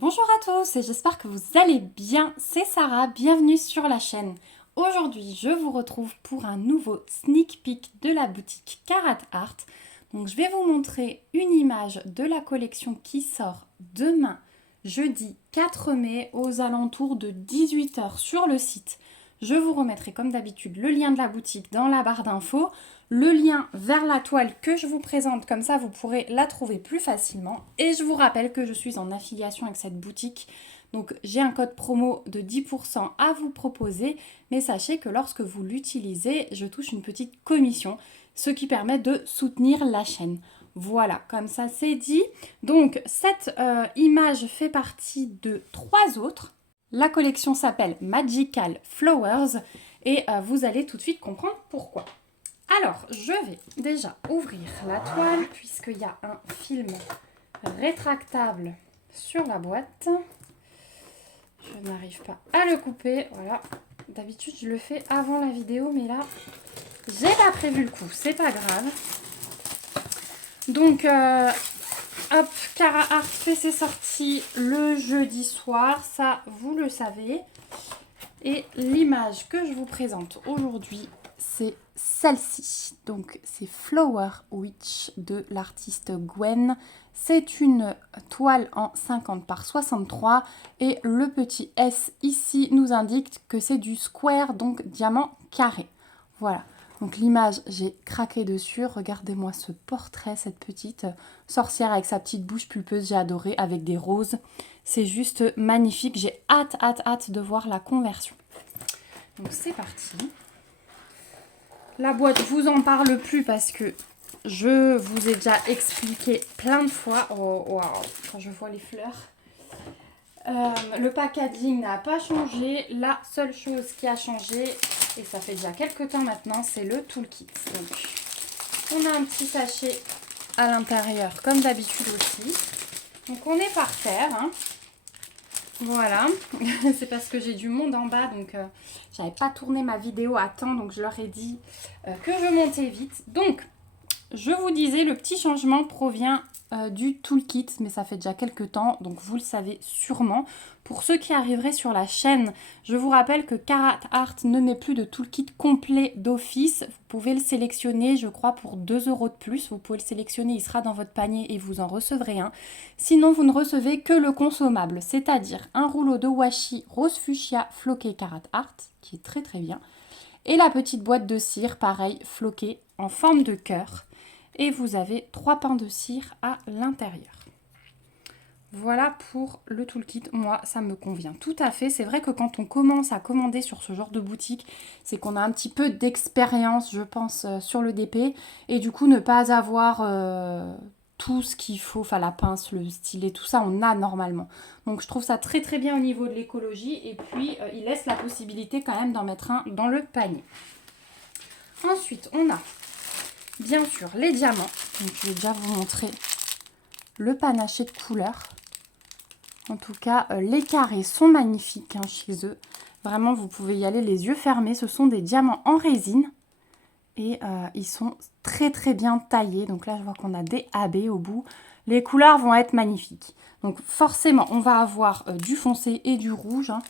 Bonjour à tous et j'espère que vous allez bien, c'est Sarah, bienvenue sur la chaîne. Aujourd'hui je vous retrouve pour un nouveau sneak peek de la boutique Carat Art. Donc je vais vous montrer une image de la collection qui sort demain, jeudi 4 mai aux alentours de 18 h sur le site. Je vous remettrai comme d'habitude le lien de la boutique dans la barre d'infos, le lien vers la toile que je vous présente, comme ça vous pourrez la trouver plus facilement. Et je vous rappelle que je suis en affiliation avec cette boutique, donc j'ai un code promo de 10% à vous proposer, mais sachez que lorsque vous l'utilisez, je touche une petite commission, ce qui permet de soutenir la chaîne. Voilà, comme ça c'est dit. Donc cette image fait partie de 3 autres. La collection s'appelle Magical Flowers et vous allez tout de suite comprendre pourquoi. Alors, je vais déjà ouvrir la toile puisqu'il y a un film rétractable sur la boîte. Je n'arrive pas à le couper, voilà. D'habitude, je le fais avant la vidéo, mais là, j'ai pas prévu le coup, c'est pas grave. Donc, hop, Carat Art fait ses sorties le jeudi soir, ça vous le savez. Et l'image que je vous présente aujourd'hui, c'est celle-ci. Donc c'est Flower Witch de l'artiste Gwen. C'est une toile en 50 par 63 et le petit S ici nous indique que c'est du square, donc diamant carré. Voilà. Donc l'image, j'ai craqué dessus. Regardez-moi ce portrait, cette petite sorcière avec sa petite bouche pulpeuse. J'ai adoré, avec des roses. C'est juste magnifique. J'ai hâte de voir la conversion. Donc c'est parti. La boîte, je vous en parle plus parce que je vous ai déjà expliqué plein de fois. Oh waouh, quand je vois les fleurs. Le packaging n'a pas changé. La seule chose qui a changé, et ça fait déjà quelques temps maintenant, c'est le toolkit. Donc, on a un petit sachet à l'intérieur, comme d'habitude aussi. Donc, on est par terre. Hein. Voilà. C'est parce que j'ai du monde en bas, donc j'avais pas tourné ma vidéo à temps, donc je leur ai dit que je montais vite. Donc, je vous disais, le petit changement provient du toolkit, mais ça fait déjà quelques temps, donc vous le savez sûrement. Pour ceux qui arriveraient sur la chaîne, je vous rappelle que Carat Art ne met plus de toolkit complet d'office. Vous pouvez le sélectionner, je crois, pour 2 € de plus. Vous pouvez le sélectionner, il sera dans votre panier et vous en recevrez un. Sinon, vous ne recevez que le consommable, c'est-à-dire un rouleau de washi rose fuchsia floqué Carat Art, qui est très très bien. Et la petite boîte de cire, pareil, floquée en forme de cœur. Et vous avez 3 pains de cire à l'intérieur. Voilà pour le toolkit. Moi, ça me convient tout à fait. C'est vrai que quand on commence à commander sur ce genre de boutique, c'est qu'on a un petit peu d'expérience, je pense, sur le DP. Et du coup, ne pas avoir tout ce qu'il faut, enfin la pince, le stylet, tout ça, on a normalement. Donc, je trouve ça très très bien au niveau de l'écologie. Et puis, il laisse la possibilité quand même d'en mettre un dans le panier. Ensuite, on a bien sûr les diamants. Donc, je vais déjà vous montrer le panaché de couleurs. En tout cas, les carrés sont magnifiques hein, chez eux. Vraiment, vous pouvez y aller les yeux fermés. Ce sont des diamants en résine. Et ils sont très très bien taillés. Donc là, je vois qu'on a des AB au bout. Les couleurs vont être magnifiques. Donc forcément, on va avoir du foncé et du rouge. Hein.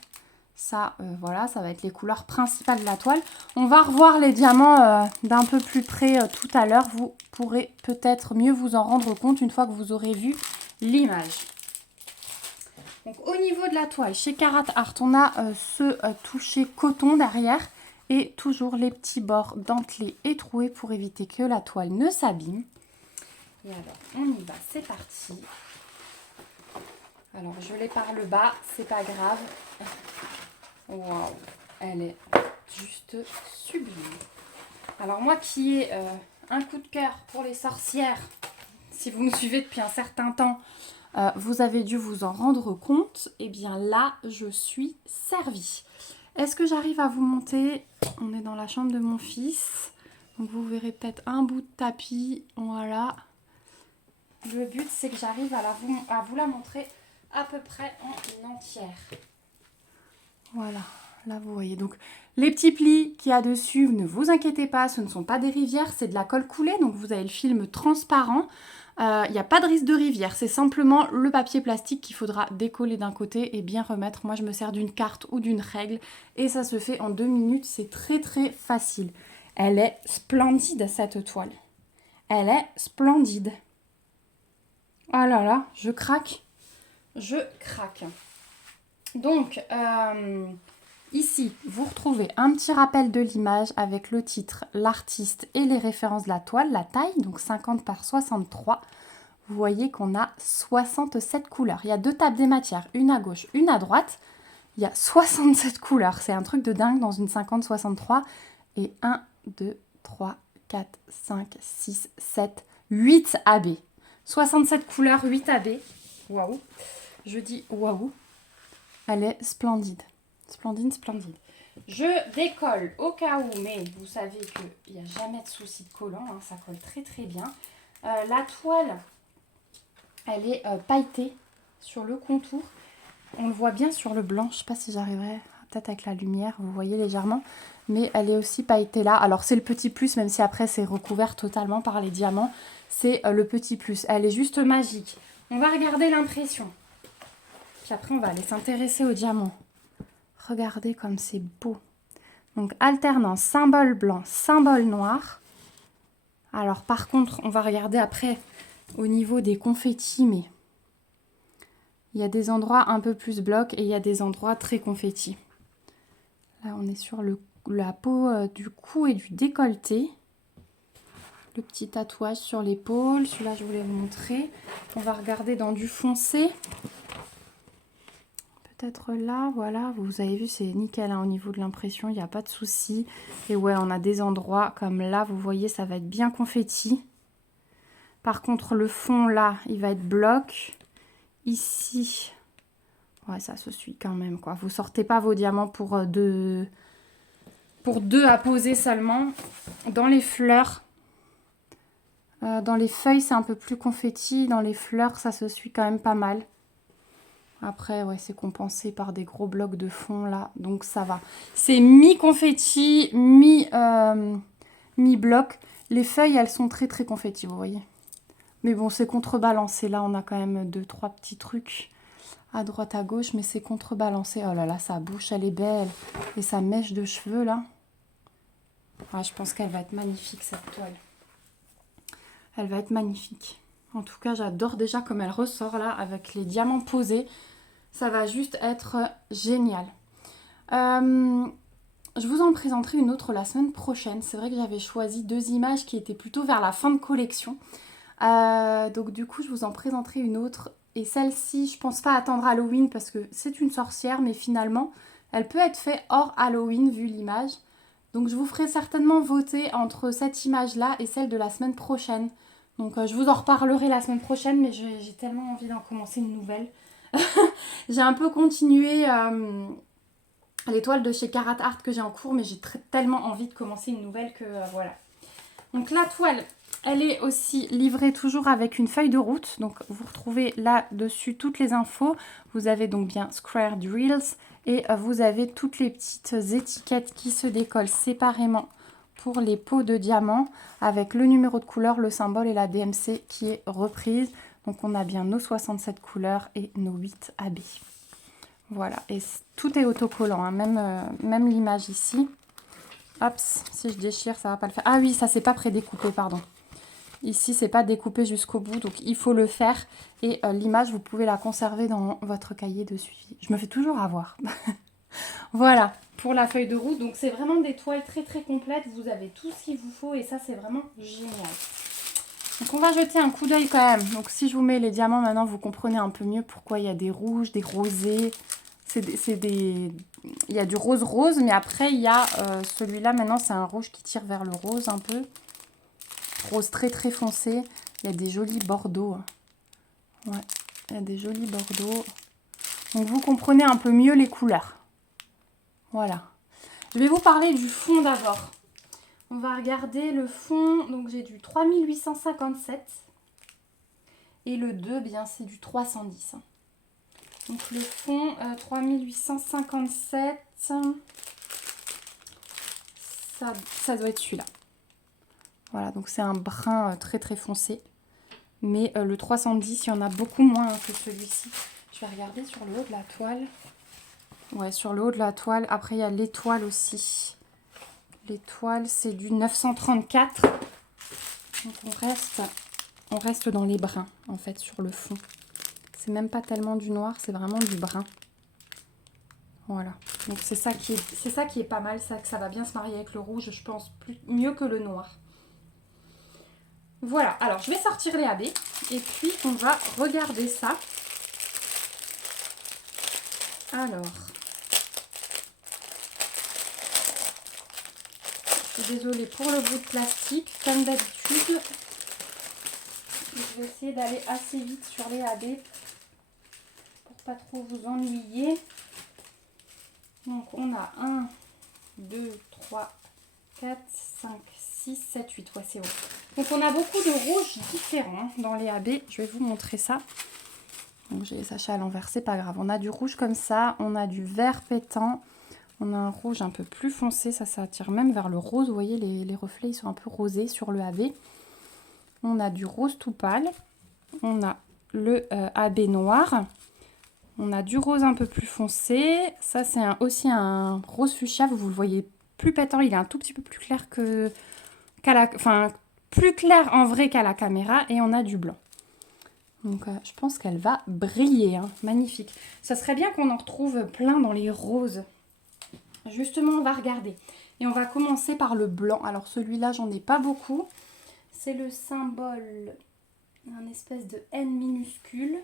Ça, voilà, ça va être les couleurs principales de la toile. On va revoir les diamants d'un peu plus près tout à l'heure. Vous pourrez peut-être mieux vous en rendre compte une fois que vous aurez vu l'image. Donc au niveau de la toile, chez Carat Art, on a ce toucher coton derrière et toujours les petits bords dentelés et troués pour éviter que la toile ne s'abîme. Et alors, on y va, c'est parti. Alors, je l'ai par le bas, c'est pas grave. Waouh, elle est juste sublime. Alors moi qui ai un coup de cœur pour les sorcières, si vous me suivez depuis un certain temps, vous avez dû vous en rendre compte. Et bien là, je suis servie. Est-ce que j'arrive à vous monter? On est dans la chambre de mon fils. Donc vous verrez peut-être un bout de tapis. Voilà. Le but, c'est que j'arrive à vous la montrer à peu près en entière. Voilà, là vous voyez. Donc les petits plis qu'il y a dessus, ne vous inquiétez pas, ce ne sont pas des rivières, c'est de la colle coulée. Donc vous avez le film transparent. Il n'y a pas de risque de rivière, c'est simplement le papier plastique qu'il faudra décoller d'un côté et bien remettre. Moi je me sers d'une carte ou d'une règle et ça se fait en 2 minutes, c'est très très facile. Elle est splendide cette toile. Elle est splendide. Oh là là, je craque. Je craque. Donc, ici, vous retrouvez un petit rappel de l'image avec le titre, l'artiste et les références de la toile, la taille, donc 50 par 63. Vous voyez qu'on a 67 couleurs. Il y a 2 tables des matières, une à gauche, une à droite. Il y a 67 couleurs. C'est un truc de dingue dans une 50-63. Et 1, 2, 3, 4, 5, 6, 7, 8 AB. 67 couleurs, 8 AB. Waouh. Je dis waouh. Elle est splendide. Splendide, splendide. Je décolle au cas où, mais vous savez qu'il n'y a jamais de souci de collant. Hein, ça colle très très bien. La toile, elle est pailletée sur le contour. On le voit bien sur le blanc. Je ne sais pas si j'arriverai, peut-être avec la lumière, vous voyez légèrement. Mais elle est aussi pailletée là. Alors c'est le petit plus, même si après c'est recouvert totalement par les diamants. C'est le petit plus. Elle est juste magique. On va regarder l'impression. Puis après on va aller s'intéresser aux diamants. Regardez comme c'est beau. Donc alternance symbole blanc, symbole noir. Alors par contre, on va regarder après au niveau des confettis, mais il y a des endroits un peu plus bloc et il y a des endroits très confettis. Là, on est sur la peau du cou et du décolleté. Le petit tatouage sur l'épaule. Celui-là, je voulais vous montrer. On va regarder dans du foncé. Peut-être là, voilà. Vous avez vu, c'est nickel hein, au niveau de l'impression. Il n'y a pas de souci. Et ouais, on a des endroits comme là. Vous voyez, ça va être bien confetti. Par contre, le fond, là, il va être bloc. Ici, ouais, ça se suit quand même, quoi. Vous sortez pas vos diamants pour deux à poser seulement. Dans les fleurs, dans les feuilles, c'est un peu plus confetti. Dans les fleurs, ça se suit quand même pas mal. Après, ouais, c'est compensé par des gros blocs de fond, là. Donc, ça va. C'est mi-confetti, mi-bloc. Les feuilles, elles sont très, très confetti, vous voyez. Mais bon, c'est contrebalancé. Là, on a quand même 2-3 petits trucs à droite, à gauche. Mais c'est contrebalancé. Oh là là, sa bouche, elle est belle. Et sa mèche de cheveux, là. Ouais, je pense qu'elle va être magnifique, cette toile. Elle va être magnifique. En tout cas, j'adore déjà comme elle ressort, là, avec les diamants posés. Ça va juste être génial. Je vous en présenterai une autre la semaine prochaine. C'est vrai que j'avais choisi 2 images qui étaient plutôt vers la fin de collection. Donc du coup, je vous en présenterai une autre. Et celle-ci, je pense pas attendre Halloween parce que c'est une sorcière, mais finalement, elle peut être faite hors Halloween vu l'image. Donc je vous ferai certainement voter entre cette image-là et celle de la semaine prochaine. Donc je vous en reparlerai la semaine prochaine, mais j'ai tellement envie d'en commencer une nouvelle. J'ai un peu continué les toiles de chez Carat Art que j'ai en cours, mais j'ai tellement envie de commencer une nouvelle que voilà. Donc la toile, elle est aussi livrée toujours avec une feuille de route. Donc vous retrouvez là-dessus toutes les infos. Vous avez donc bien Square Drills et vous avez toutes les petites étiquettes qui se décollent séparément pour les pots de diamants avec le numéro de couleur, le symbole et la DMC qui est reprise. Donc on a bien nos 67 couleurs et nos 8 AB. Voilà, et tout est autocollant, hein. Même l'image ici. Hop, si je déchire, ça va pas le faire. Ah oui, ça c'est pas prédécoupé, pardon. Ici, c'est pas découpé jusqu'au bout, donc il faut le faire. Et l'image, vous pouvez la conserver dans votre cahier de suivi. Je me fais toujours avoir. Voilà, pour la feuille de route. Donc c'est vraiment des toiles très très complètes. Vous avez tout ce qu'il vous faut et ça, c'est vraiment génial. Donc on va jeter un coup d'œil quand même. Donc si je vous mets les diamants, maintenant, vous comprenez un peu mieux pourquoi il y a des rouges, des rosés. Il y a du rose, mais après, il y a celui-là, maintenant, c'est un rouge qui tire vers le rose un peu. Rose très, très foncé. Il y a des jolis bordeaux. Ouais, il y a des jolis bordeaux. Donc, vous comprenez un peu mieux les couleurs. Voilà. Je vais vous parler du fond d'abord. On va regarder le fond. Donc, j'ai du 3857. Et le 2, bien, c'est du 310. Donc le fond 3857, ça doit être celui-là. Voilà, donc c'est un brun très très foncé. Mais le 310, il y en a beaucoup moins que celui-ci. Je vais regarder sur le haut de la toile. Ouais, sur le haut de la toile. Après, il y a l'étoile aussi. L'étoile, c'est du 934. Donc, on reste dans les bruns, en fait, sur le fond. C'est même pas tellement du noir, c'est vraiment du brun. Voilà. Donc, c'est ça qui est pas mal. Ça va bien se marier avec le rouge, je pense, mieux que le noir. Voilà. Alors, je vais sortir les AB. Et puis, on va regarder ça. Alors... Désolée pour le bout de plastique, comme d'habitude. Je vais essayer d'aller assez vite sur les AB pour pas trop vous ennuyer. Donc on a 1, 2, 3, 4, 5, 6, 7, 8. Ouais, c'est bon. Donc on a beaucoup de rouges différents dans les AB. Je vais vous montrer ça. Donc j'ai les sachets à l'envers, c'est pas grave. On a du rouge comme ça, on a du vert pétant. On a un rouge un peu plus foncé, ça attire même vers le rose. Vous voyez, les reflets ils sont un peu rosés sur le AB. On a du rose tout pâle. On a le AB noir. On a du rose un peu plus foncé. Ça, c'est aussi un rose fuchsia. Vous le voyez plus pétant. Il est un tout petit peu plus clair enfin, plus clair en vrai qu'à la caméra. Et on a du blanc. Donc, je pense qu'elle va briller. Hein. Magnifique. Ça serait bien qu'on en retrouve plein dans les roses. Justement, on va regarder. Et on va commencer par le blanc. Alors, celui-là, j'en ai pas beaucoup. C'est le symbole, un espèce de N minuscule.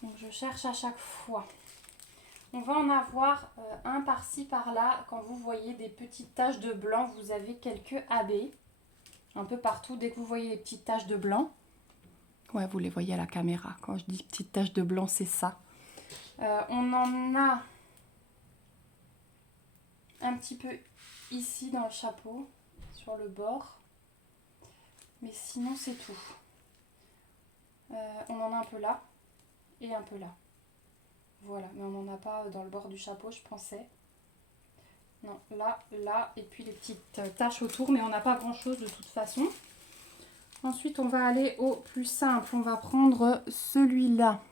Donc, je cherche à chaque fois. On va en avoir un par-ci, par-là. Quand vous voyez des petites taches de blanc, vous avez quelques AB. Un peu partout, dès que vous voyez les petites taches de blanc. Ouais, vous les voyez à la caméra. Quand je dis petites taches de blanc, c'est ça. On en a un petit peu ici dans le chapeau, sur le bord. Mais sinon, c'est tout. On en a un peu là et un peu là. Voilà, mais on n'en a pas dans le bord du chapeau, je pensais. Non, là, là, et puis les petites taches autour, mais on n'a pas grand-chose de toute façon. Ensuite, on va aller au plus simple. On va prendre celui-là.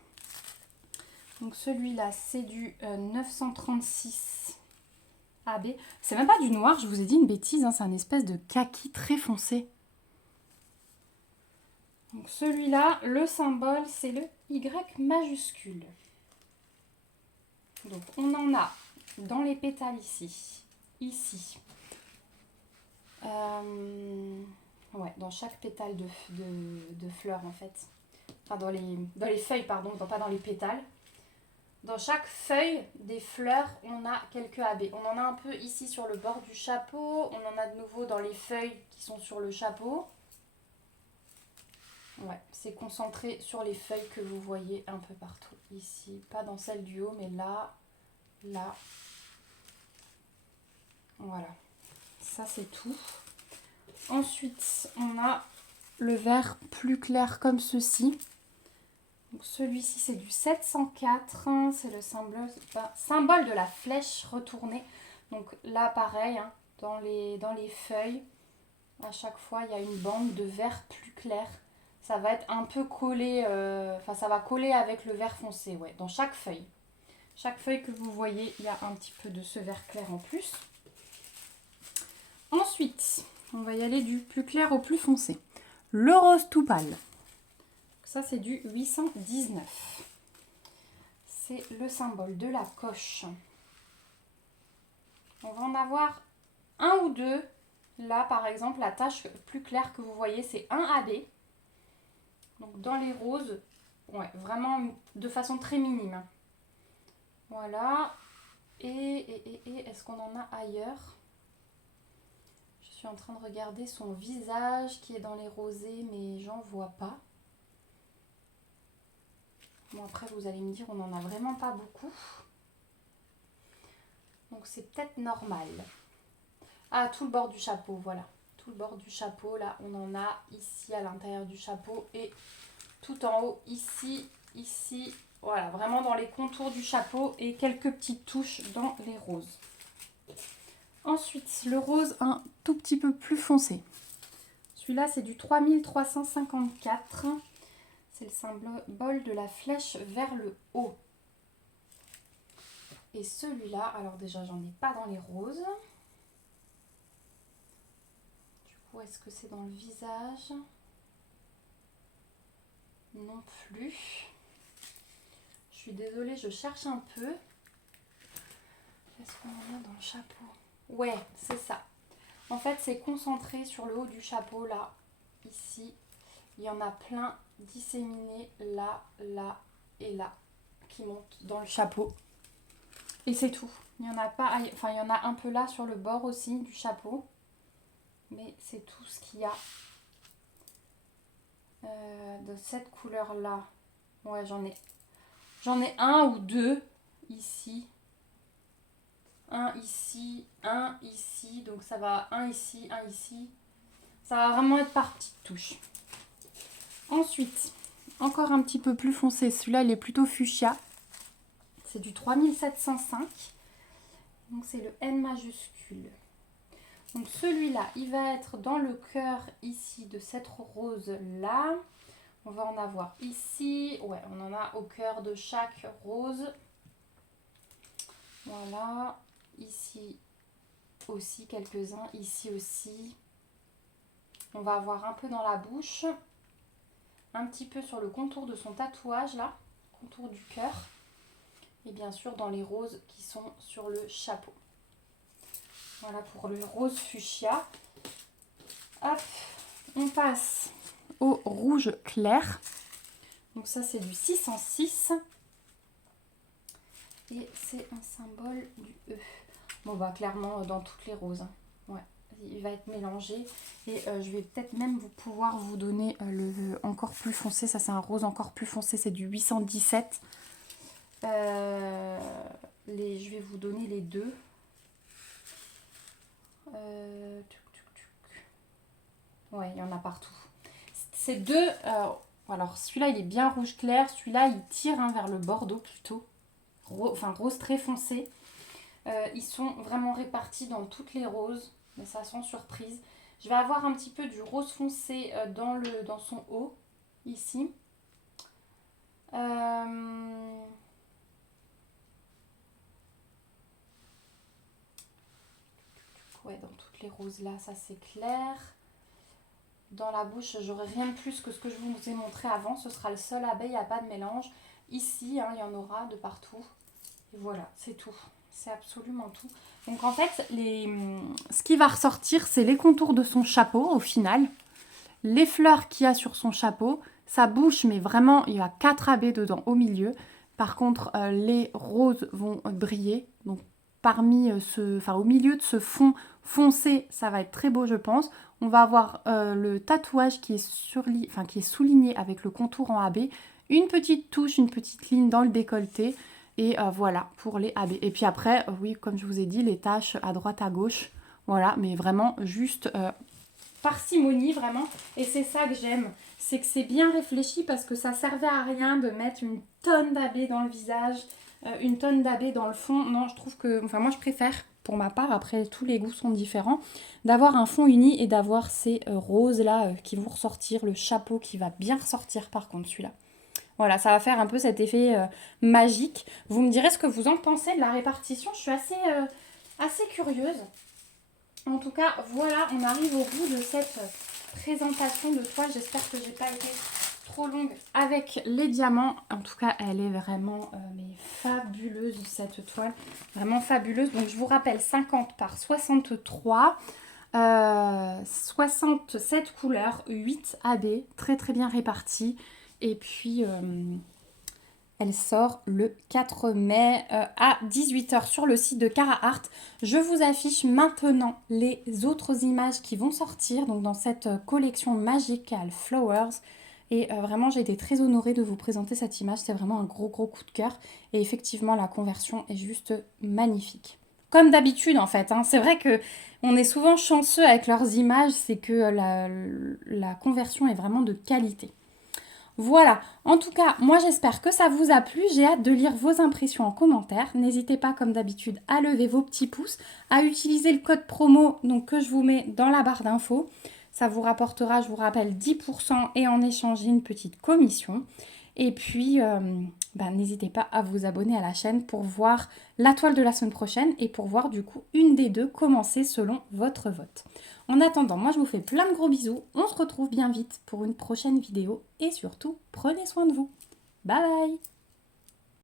Donc celui-là, c'est du 936 AB. C'est même pas du noir, je vous ai dit une bêtise, hein, c'est un espèce de kaki très foncé. Donc celui-là, le symbole, c'est le Y majuscule. Donc on en a dans les pétales ici. Ouais, dans chaque pétale de fleurs en fait. Enfin dans les feuilles, pardon, pas dans les pétales. Dans chaque feuille des fleurs, on a quelques AB. On en a un peu ici sur le bord du chapeau. On en a de nouveau dans les feuilles qui sont sur le chapeau. Ouais, c'est concentré sur les feuilles que vous voyez un peu partout. Ici, pas dans celle du haut, mais là, là. Voilà, ça c'est tout. Ensuite, on a le vert plus clair comme ceci. Celui-ci, c'est du 704. C'est le symbole de la flèche retournée. Donc là, pareil, hein, dans les feuilles, à chaque fois, il y a une bande de vert plus clair. Ça va être un peu collé, ça va coller avec le vert foncé, ouais, dans chaque feuille. Chaque feuille que vous voyez, il y a un petit peu de ce vert clair en plus. Ensuite, on va y aller du plus clair au plus foncé. Le rose tout pâle. Ça, c'est du 819. C'est le symbole de la coche. On va en avoir un ou deux. Là, par exemple, la tache plus claire que vous voyez, c'est un AB. Donc, dans les roses, ouais, vraiment de façon très minime. Voilà. Et est-ce qu'on en a ailleurs ? Je suis en train de regarder son visage qui est dans les rosés, mais j'en vois pas. Bon, après, vous allez me dire, on n'en a vraiment pas beaucoup. Donc, c'est peut-être normal. Ah, tout le bord du chapeau, voilà. Tout le bord du chapeau, là, on en a ici à l'intérieur du chapeau et tout en haut, ici, ici. Voilà, vraiment dans les contours du chapeau et quelques petites touches dans les roses. Ensuite, le rose un tout petit peu plus foncé. Celui-là, c'est du 3354. C'est le symbole de la flèche vers le haut. Et celui-là, alors déjà, j'en ai pas dans les roses. Du coup, est-ce que c'est dans le visage? Non plus. Je suis désolée, je cherche un peu. Est-ce qu'on en a dans le chapeau? Ouais, c'est ça. En fait, c'est concentré sur le haut du chapeau, là, ici. Il y en a plein disséminés là, là et là, qui montent dans le chapeau. Et c'est tout. Il y en a pas, enfin, il y en a un peu là sur le bord aussi du chapeau. Mais c'est tout ce qu'il y a de cette couleur-là. Ouais, j'en ai un ou deux ici. Un ici, un ici. Donc ça va un ici, un ici. Ça va vraiment être par petites touches. Ensuite, encore un petit peu plus foncé. Celui-là, il est plutôt fuchsia. C'est du 3705. Donc c'est le N majuscule. Donc celui-là, il va être dans le cœur ici de cette rose-là. On va en avoir ici. Ouais, on en a au cœur de chaque rose. Voilà. Ici aussi quelques-uns. Ici aussi. On va avoir un peu dans la bouche. Un petit peu sur le contour de son tatouage là. Contour du cœur. Et bien sûr dans les roses qui sont sur le chapeau. Voilà pour le rose fuchsia. Hop, on passe au rouge clair. Donc ça c'est du 606. Et c'est un symbole du E. Bon bah clairement dans toutes les roses. Hein. Ouais, il va être mélangé. Et je vais peut-être même pouvoir vous donner le encore plus foncé. Ça c'est un rose encore plus foncé, c'est du 817. Je vais vous donner les deux. Ouais, il y en a partout. Ces deux, alors celui-là il est bien rouge clair, celui-là il tire vers le bordeaux plutôt, enfin rose très foncé. Ils sont vraiment répartis dans toutes les roses, mais ça sans surprise. Je vais avoir un petit peu du rose foncé dans son haut, ici. Ouais, dans toutes les roses là, ça c'est clair. Dans la bouche, j'aurai rien de plus que ce que je vous ai montré avant. Ce sera le seul abeille, il n'y a pas de mélange. Ici, hein, il y en aura de partout. Et voilà, c'est tout. C'est absolument tout. Donc en fait, ce qui va ressortir, c'est les contours de son chapeau au final. Les fleurs qu'il y a sur son chapeau. Sa bouche, mais vraiment, il y a 4 abeilles dedans au milieu. Par contre, les roses vont briller. Donc au milieu de ce fond foncé, ça va être très beau, je pense. On va avoir le tatouage qui est souligné avec le contour en AB. Une petite touche, une petite ligne dans le décolleté. Et voilà, pour les AB. Et puis après, oui, comme je vous ai dit, les taches à droite, à gauche. Voilà, mais vraiment juste parcimonie, vraiment. Et c'est ça que j'aime. C'est que c'est bien réfléchi parce que ça servait à rien de mettre une tonne d'AB dans le visage, une tonne d'AB dans le fond. Non, je trouve que... Enfin, moi, je préfère, pour ma part, après, tous les goûts sont différents, d'avoir un fond uni et d'avoir ces roses-là qui vont ressortir, le chapeau qui va bien ressortir, par contre, celui-là. Voilà, ça va faire un peu cet effet magique. Vous me direz ce que vous en pensez de la répartition. Je suis assez curieuse. En tout cas, voilà, on arrive au bout de cette présentation de toile. J'espère que j'ai pas été trop longue avec les diamants. En tout cas, elle est vraiment mais fabuleuse, cette toile. Vraiment fabuleuse. Donc, je vous rappelle, 50 par 63. 67 couleurs, 8 AB, très très bien réparties. Et puis, elle sort le 4 mai à 18 h sur le site de Cara Art. Je vous affiche maintenant les autres images qui vont sortir donc dans cette collection Magical Flowers. Et vraiment, j'ai été très honorée de vous présenter cette image. C'est vraiment un gros coup de cœur. Et effectivement, la conversion est juste magnifique. Comme d'habitude, en fait. Hein. C'est vrai qu'on est souvent chanceux avec leurs images. C'est que la conversion est vraiment de qualité. Voilà, en tout cas, moi j'espère que ça vous a plu. J'ai hâte de lire vos impressions en commentaire. N'hésitez pas, comme d'habitude, à lever vos petits pouces, à utiliser le code promo donc, que je vous mets dans la barre d'infos. Ça vous rapportera, je vous rappelle, 10% et en échange une petite commission. Et puis, n'hésitez pas à vous abonner à la chaîne pour voir la toile de la semaine prochaine et pour voir du coup une des deux commencer selon votre vote. En attendant, moi je vous fais plein de gros bisous. On se retrouve bien vite pour une prochaine vidéo et surtout, prenez soin de vous. Bye bye!